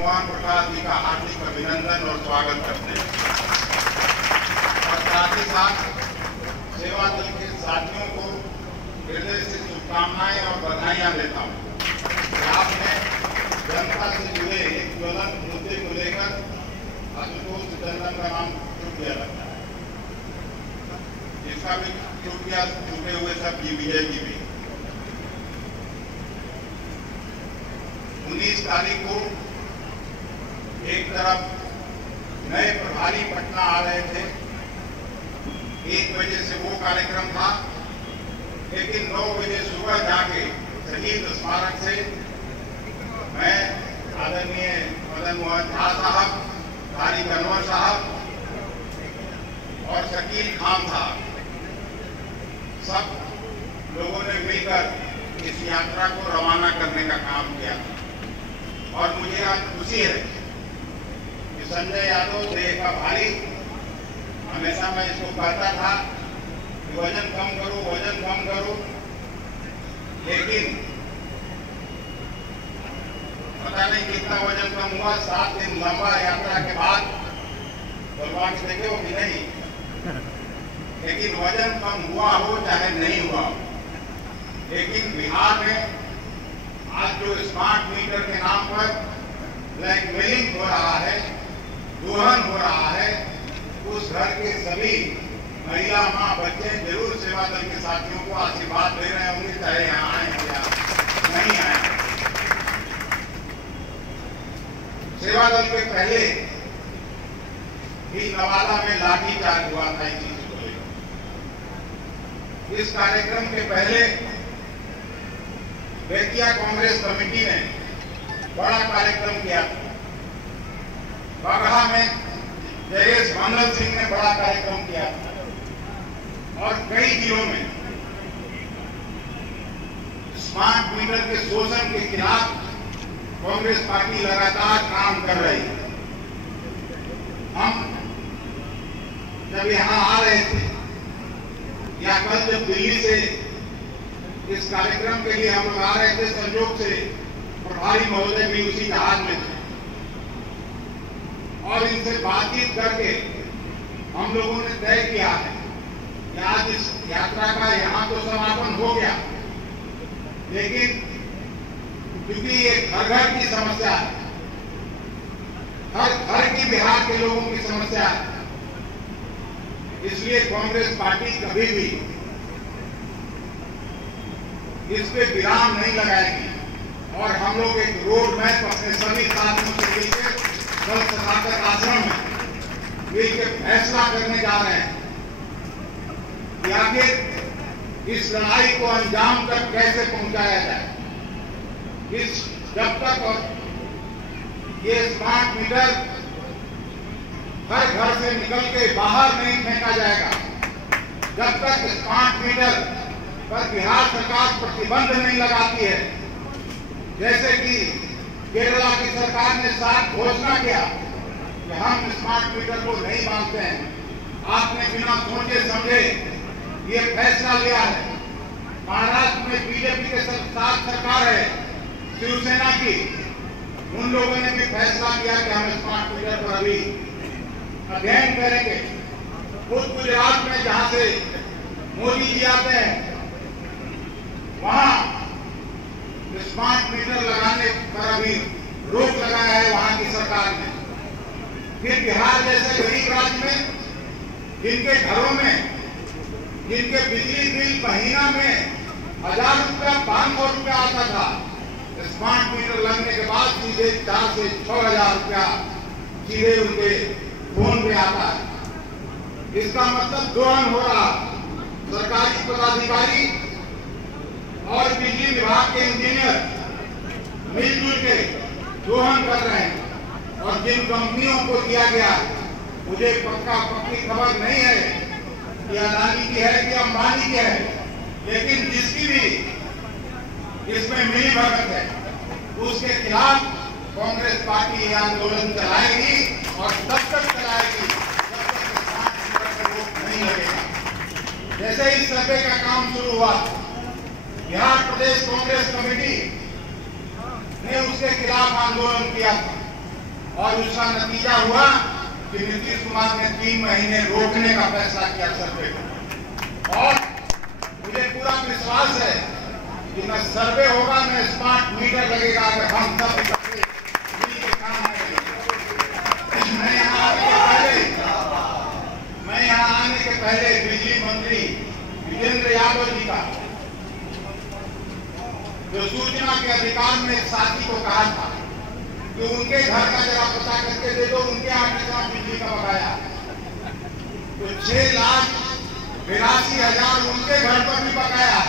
मोहन प्रसाद जी का हार्दिक अभिनंदन और स्वागत करते हैं और साथ ही साथ सेवा दल के साथियों को हृदय से शुभकामनाएं और बधाइयां देता हूं कि आपने जनता से जुड़े एक ज्वलंत मुद्दे को लेकर आशुतोष टंडन का नाम चुप दिया लगता है, जिसका भी चुप गया छूटे हुए सब जी विजय की भी। 19 तारीख को एक तरफ नए प्रभारी पटना आ रहे थे, 1 बजे से वो कार्यक्रम था, लेकिन 9 बजे सुबह जाके शहीद स्मारक से मैं आदरणीय मदन मोहन झा साहब, तारिक अनवर साहब और शकील खान साहब, सब लोगों ने मिलकर इस यात्रा को रवाना करने का काम किया और मुझे आज खुशी है कि संजय यादव देह का भारी, हमेशा मैं इसको कहता था कि वजन कम करो, वजन कम करो, लेकिन पता नहीं कितना वजन कम हुआ। 7 दिन लंबा यात्रा के बाद बलवान देखे हो कि नहीं, लेकिन वजन कम हुआ हो चाहे नहीं हुआ हो, लेकिन बिहार में आज जो स्मार्ट मीटर के नाम पर ब्लैकमेलिंग हो रहा है, दोहन हो रहा है, उस घर के सभी महिला, माँ, बच्चे जरूर सेवा दल के साथियों को आशीर्वाद दे रहे होंगे, चाहे यहाँ आए या नहीं आए। सेवा दल के पहले भी नवादा में लाठीचार्ज हुआ था इस चीज को लेकर। इस कार्यक्रम के पहले बेतिया कांग्रेस कमेटी ने बड़ा कार्यक्रम किया था, बगहा में जयेश मंगल सिंह ने बड़ा कार्यक्रम किया था और कई जिलों में स्मार्ट मीटर के शोषण के खिलाफ कांग्रेस पार्टी लगातार काम कर रही है। हम जब यहाँ आ रहे थे या कल जब दिल्ली से इस कार्यक्रम के लिए हम लोग आ रहे थे, संयोग से प्रभारी महोदय भी उसी जहाज में थे और इनसे बातचीत करके हम लोगों ने तय किया है कि आज इस यात्रा का यहाँ तो समापन हो गया, लेकिन क्योंकि ये घर घर की समस्या है, हर घर की बिहार के लोगों की समस्या है, इसलिए कांग्रेस पार्टी कभी भी इस पे विराम नहीं लगाएगी और हम लोग एक रोड मैप अपने सभी साथियों से मिलकर कल सदाकत आश्रम में मिलकर फैसला करने जा रहे हैं कि आखिर इस लड़ाई को अंजाम तक कैसे पहुंचाया जाए। जब तक और ये स्मार्ट मीटर हर घर से निकल के बाहर नहीं फेंका जाएगा, जब तक स्मार्ट मीटर पर बिहार सरकार प्रतिबंध नहीं लगाती है, जैसे कि केरला की सरकार ने साफ घोषणा किया कि हम स्मार्ट मीटर को नहीं मानते हैं, आपने बिना सोचे समझे ये फैसला लिया है। महाराष्ट्र में बीजेपी के साथ सरकार है, शिवसेना की, उन लोगों ने भी फैसला किया कि हम स्मार्ट मीटर पर अभी अध्ययन करेंगे। खुद गुजरात में जहां से मोदी जी आते हैं, वहां स्मार्ट मीटर लगाने पर अभी रोक लगाया है वहां की सरकार ने। फिर बिहार जैसे गरीब राज्य में जिनके घरों में जिनके बिजली बिल महीना में 1000 रुपया 500 रुपया आता था, स्मार्ट मीटर लगने के बाद सीधे 4 से 6000 रुपया सीधे उनके फोन में आता है। इसका मतलब दोहन हो रहा। सरकारी पदाधिकारी और बिजली विभाग के इंजीनियर मिलजुल के दोहन कर रहे हैं और जिन कंपनियों को दिया गया, मुझे पक्की खबर नहीं है कि अदानी की है कि अंबानी की है, लेकिन जिसकी भी इसमें मिली भगत है, उसके खिलाफ कांग्रेस पार्टी ये आंदोलन चलाएगी और तब तक चलाएगी जब तक रोक नहीं लगेगा। जैसे ही सर्वे का काम शुरू हुआ, बिहार प्रदेश कांग्रेस कमेटी ने उसके खिलाफ आंदोलन किया था और उसका नतीजा हुआ कि नीतीश कुमार ने 3 महीने रोकने का फैसला किया सर्वे को। और मुझे पूरा विश्वास है कि न सर्वे होगा न स्मार्ट मीटर लगेगा अगर हम सब इकट्ठे मिलकर काम करेंगे। मैं यहाँ आने के पहले बिजली मंत्री विजेंद्र यादव जी का जो सूचना के अधिकार में एक साथी को कहा था कि उनके घर का जरा पता करके दे दो, उनके यहाँ कितना बिजली का बकाया। तो 6,82,000 उनके घर पर भी बकाया।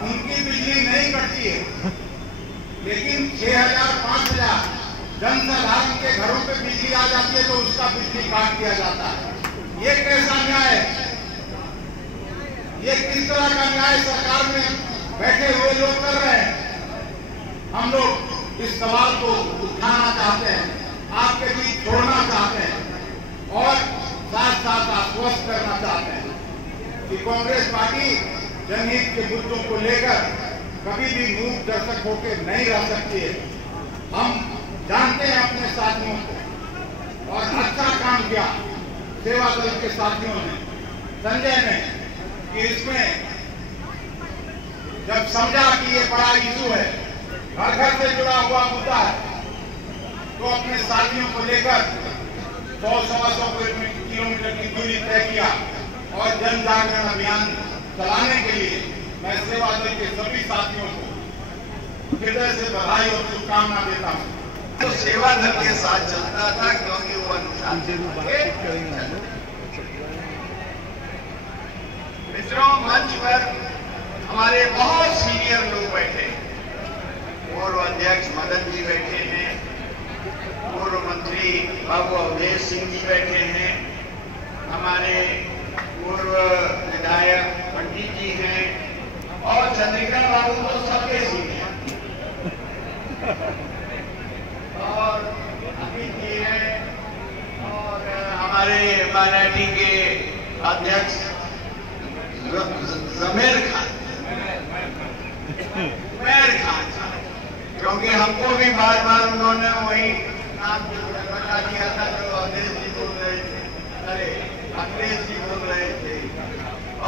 उनकी बिजली नहीं कटती है, लेकिन 6,000-5,000 जनसाधारण के घरों पे बिजली आ जाती है तो उसका बिजली काट दिया जाता है। ये कैसा न्याय है? ये किस तरह का न्याय सरकार में बैठे हुए लोग कर रहे हैं? हम लोग इस सवाल को उठाना चाहते हैं, आपके बीच छोड़ना चाहते हैं और साथ साथ आश्वस्त करना चाहते हैं कि कांग्रेस पार्टी जनहित के मुद्दों को लेकर कभी भी मूक दर्शक होकर नहीं रह सकती है। हम जानते हैं अपने साथियों को और अच्छा काम किया सेवा दल के साथियों ने, संजय ने, कि इसमें जब समझा कि ये बड़ा इशू है, घर घर से जुड़ा हुआ मुद्दा है, तो अपने साथियों को लेकर 100-125 किलोमीटर की दूरी तय किया और जन जागरण अभियान चलाने के लिए मैं सेवा दल के सभी साथियों को हृदय से बधाई और शुभकामना देता हूँ। तो सेवा दल के साथ चलता था क्योंकि वो मित्रों, मंच पर हमारे बहुत सीनियर लोग बैठे, पूर्व अध्यक्ष मदन जी बैठे हैं, पूर्व मंत्री बाबू अवधेश सिंह जी बैठे हैं, हमारे पूर्व विधायक पंडित जी हैं और चंद्रिका बाबू तो सबके सीनियर और अमित जी हैं और हमारे माइनॉरिटी के अध्यक्ष जमीर खान क्योंकि हमको भी बार बार उन्होंने वही नाम बता दिया था जो अवधेश जी बोल रहे थे, अरे अखिलेश जी बोल रहे थे,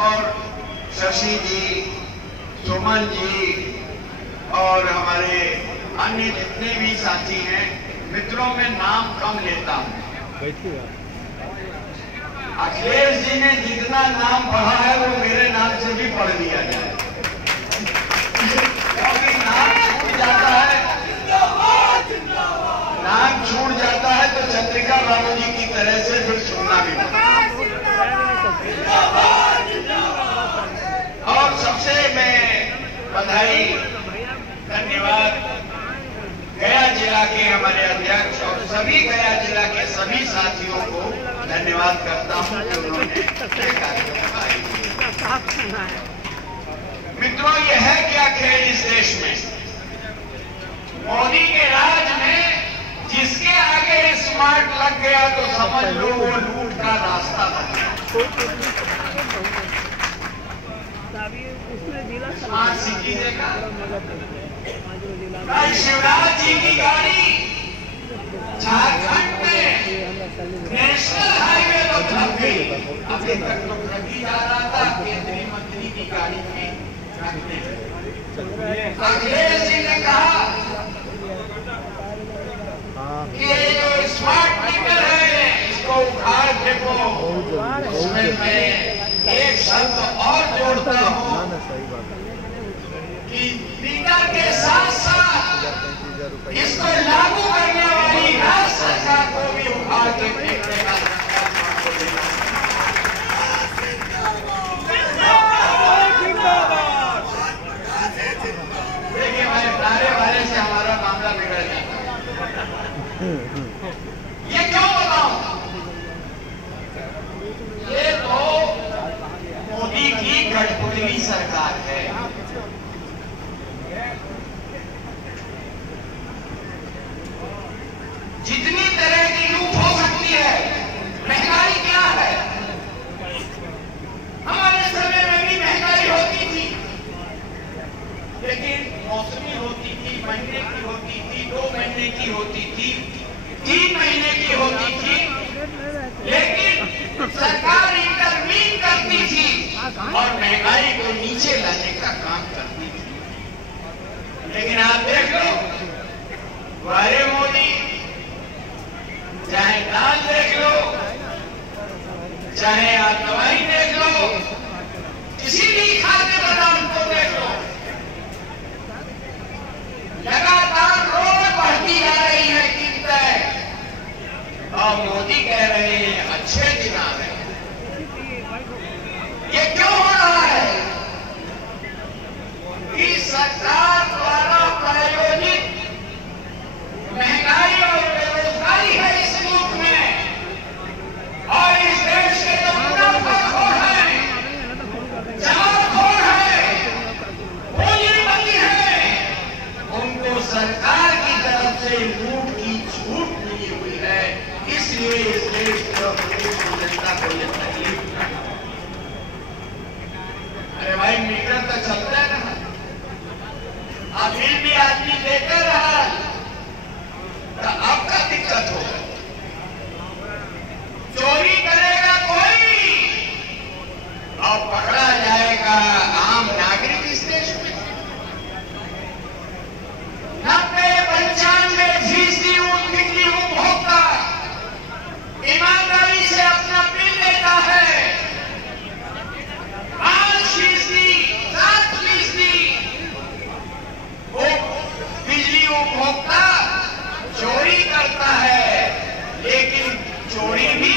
और शशि जी, सुमन जी और हमारे अन्य जितने भी साथी हैं। मित्रों में नाम कम लेता हूँ। अखिलेश जी ने जितना नाम पढ़ा है वो मेरे नाम से भी पढ़ लिया जाए, क्योंकि नाम छूट जाता है, नाम छूट जाता है तो चंद्रिका बाबू जी की तरह से फिर सुनना भी और सबसे मैं बधाई धन्यवाद गया जिला के हमारे अध्यक्ष और सभी गया जिला के सभी साथियों को धन्यवाद करता हूं कि उन्होंने मित्रों, ये है क्या खेल इस देश में? मोदी के राज में जिसके आगे स्मार्ट लग गया तो समझ लो वो लूट का रास्ता बन गया। स्मार्ट सिटी देखा, शिवराज जी की गाड़ी झारखंड में नेशनल हाईवे तो थक गई, अभी तक तो रखी जा रहा था केंद्रीय मंत्री की गाड़ी में रखने। अखिलेश जी ने कहा कि जो स्मार्ट मीटर है इसको उखाड़ फेंको। उसमें मैं एक शब्द और जोड़ता हूँ कि मीटर के साथ साथ इसको लागू करने वाली राज्य सरकार को भी उखाड़ के फेंकने का देखिए, हमारे नारे वाले से हमारा मामला बिगड़ जाता है। ये क्यों बताऊं? ये तो मोदी की गठबंधन सरकार है। जितनी तरह की लूट हो सकती है, महंगाई क्या है? हमारे समय में भी महंगाई होती थी, लेकिन मौसमी होती थी, महीने की होती थी, 2 महीने की होती थी। 3 महीने की होती थी, लेकिन सरकार इंटरवीन करती थी और महंगाई को नीचे लाने का काम करती थी। लेकिन आप देख लो, हमारे मोदी, चाहे दाल देख लो, चाहे आप दवाई देख लो, किसी भी खाद्य पदार्थ को देख लो, लगातार रोज बढ़ती जा रही है कीमतें, और मोदी कह रहे हैं अच्छे दिन आ रहे हैं। ये क्यों हो रहा है? इस सरकार द्वारा प्रायोजित महंगाई और बेरोजगारी है इस मुल्क में, और इस देश के जो मुनाफाखोर हैं, जमाखोर हैं, पूंजीपति हैं, उनको सरकार की तरफ से लूट की छूट मिली हुई है। इसलिए इस देश की जनता को यह तकलीफ है। अरे भाई, मीटर तो चलता है ना, अभी भी आदमी देते रहा तो अब का दिक्कत होगा। चोरी करेगा कोई और पकड़ा जाएगा आम नागरिक इस देश में। 90-95% बिजली उपभोक्ता ईमानदारी से अपना बिल देता है। 5%, 7% बिजली उपभोक्ता चोरी करता है, लेकिन चोरी भी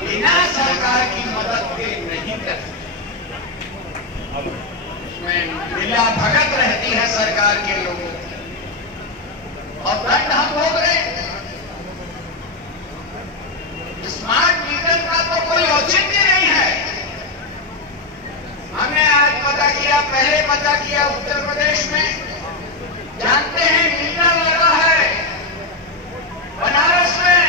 बिना सरकार की मदद के नहीं करती। उसमें मिला भगत रहती है सरकार के लोगों की, और दंड हम भोग रहे हैं। स्मार्ट मीटर का तो कोई औचित्य नहीं है। हमने आज पता किया, पहले पता किया उत्तर प्रदेश में, जानते हैं मीटर लगा है बनारस में,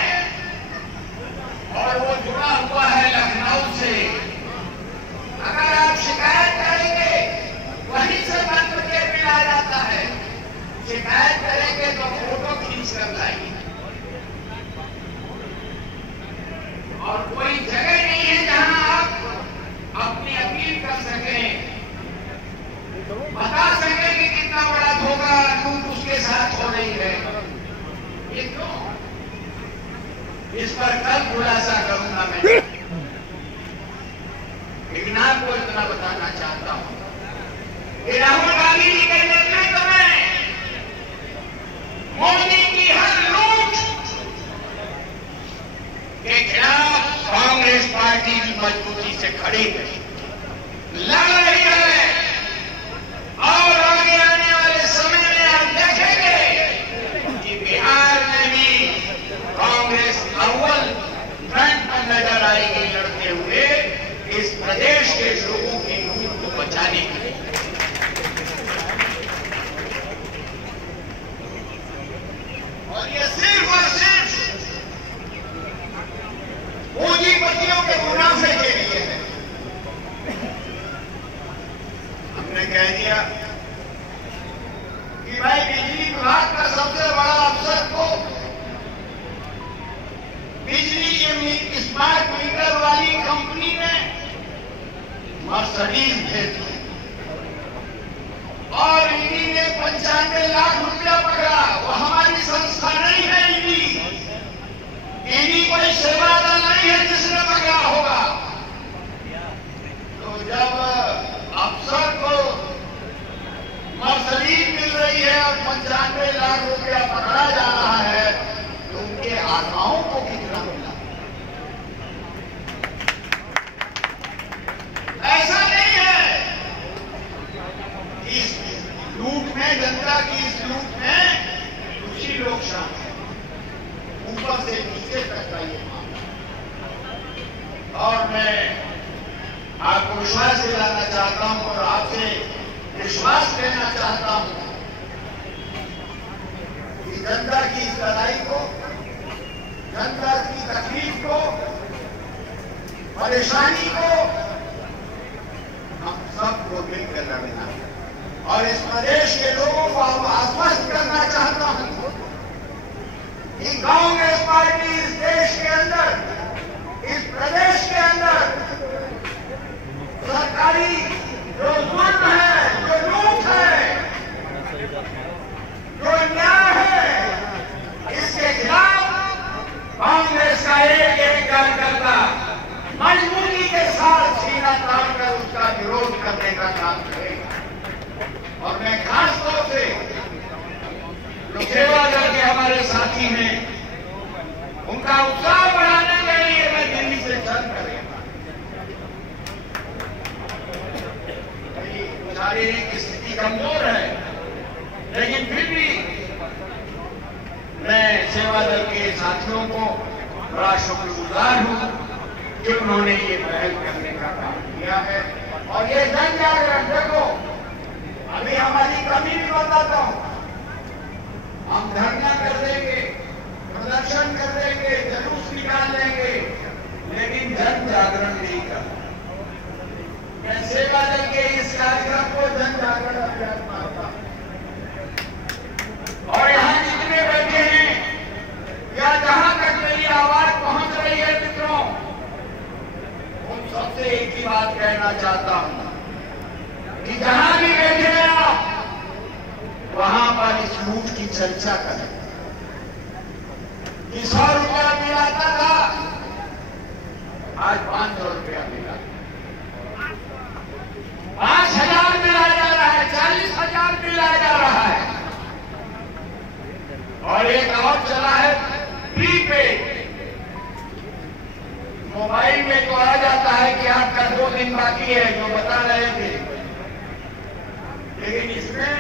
और वो जुड़ा हुआ है लखनऊ से। अगर आप शिकायत करेंगे, वहीं से बंद करके बिल आ जाता है। शिकायत करेंगे तो फोटो खींच कर लाएंगे, और कोई जगह नहीं है जहां आप अपनी अपील कर सकें, बता सकें कि कितना बड़ा धोखा लूट उसके साथ हो रही है। ये क्यों? इस पर कल खुलासा करूंगा मैं, लेकिन आपको इतना बताना चाहता हूं कि राहुल गांधी जी के नेतृत्व में मोदी की हर लूट के खिलाफ कांग्रेस पार्टी की मजबूती से खड़ी है, लड़ रही है। और आगे आने वाले समय में आप देखेंगे कि बिहार में भी कांग्रेस अव्वल फ्रंट पर नजर आएगी, लड़ते हुए इस प्रदेश के लोगों की लूट को बचाने के लिए। और ये सिर्फ और सिर्फ पूंजीपतियों के मुनाफे के लिए है। हमने कह दिया कि भाई बिजली विभाग का सबसे बड़ा अफसर को बिजली स्मार्ट मीटर वाली कंपनी ने मर्सिडीज भेज दी, और ईडी ने 95 लाख रुपया पकड़ा। वो हमारी संस्था नहीं है ईडी, ईडी कोई सेवा दल नहीं है जिसने पकड़ा होगा। तो जब अफसर को मर्सिडीज मिल रही है और 95 लाख रुपया पकड़ा जा रहा है, तो उनके आकाओं को कितना मिला? ऐसा नहीं है। इस लूट में, जनता की इस लूट में कुछ लोग शामिल हैं, ऊपर से नीचे तक का ये मामला। और मैं आपको विश्वास दिलाना चाहता हूं और आपसे विश्वास देना चाहता हूं कि जनता की इस लड़ाई को, जनता की तकलीफ को, परेशानी को हम सबको मिलकर लड़ना है। और इस प्रदेश के लोगों को आश्वस्त करना चाहता हूं कि कांग्रेस अंदर, इस प्रदेश के अंदर सरकारी जो जुल्म है, जो लूट है, जो अन्याय है, इसके खिलाफ कांग्रेस का एक एक कार्यकर्ता मजबूरी के साथ सीना तानकर उसका विरोध करने का काम करेगा। और मैं खास तौर से जो सेवा दल के हमारे साथी हैं, उनका उत्साह बढ़ाने के लिए मैं दिल्ली से चल करेगा। शारीरिक स्थिति कमजोर है, लेकिन फिर भी मैं सेवा दल के साथियों को बड़ा शुक्रगुजार हूं कि उन्होंने ये पहल करने का काम किया है। और ये जन जागरण देखो, अभी हमारी कमी भी बताता हूं, हम धरना कर देंगे, प्रदर्शन कर देंगे, जुलूस निकाल देंगे, लेकिन जन जागरण नहीं करना। मैं सेवा दल के इस कार्यक्रम को जन जागरण अभियान मानता हूं। और यहां जितने बैठे हैं या जहां तक मेरी आवाज पहुंच रही है मित्रों, उन सबसे एक ही बात कहना चाहता हूं कि जहां भी बैठे हैं आप, वहां पर इस लूट की चर्चा करें कि 100 रुपया मिलाता था, आज 500 रुपया मिला, 5,000 मिला जा रहा है, 40,000 मिला जा रहा है। और एक और चला है प्रीपेड। मोबाइल में तो आ जाता है कि आपका 2 दिन बाकी है, जो बता रहे थे, लेकिन इसमें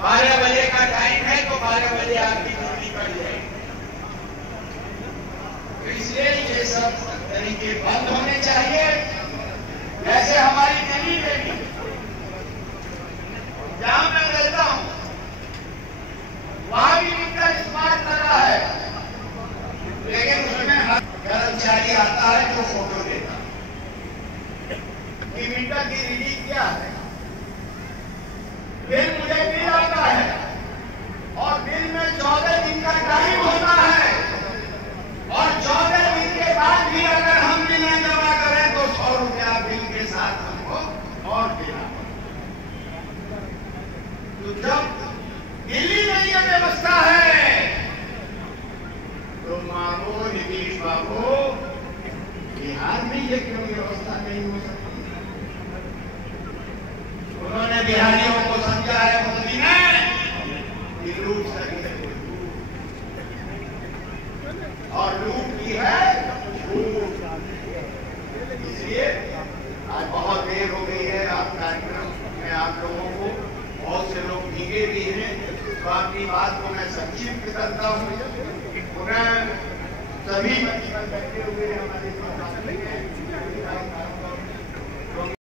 12 बजे का टाइम है तो 12 बजे आपकी ड्यूटी पड़ जाएगी। तो इसलिए ये सब तरीके बंद होने चाहिए। जैसे हमारी दिल्ली में भी, जहां मैं रहता हूं, वहां भी मीटर स्मार्ट लगा है, लेकिन उसमें कर्मचारी आता है जो फोटो देता है कि मीटर की रीडिंग क्या है। बिल मुझे बिल आता है और बिल में 14 दिन का टाइम होता है, और 14 दिन के बाद भी अगर हम बिल नहीं जमा करें तो 100 रुपया बिल के साथ हमको और देना। तो जब दिल्ली में यह व्यवस्था है तो मांगो नीतीश बाबू, बिहार में ये क्यों व्यवस्था नहीं हो सकती? उन्होंने बिहारियों को समझा है मोदी ने कि लूट सही है और लूट की है लूट। इसलिए आज बहुत देर हो गई है, आप कार्यक्रम में आप लोगों को बहुत से लोग भीगे भी हैं, तो आपकी बात को मैं संक्षिप्त करता हूँ। पुनः सभी बैठे हुए हमारे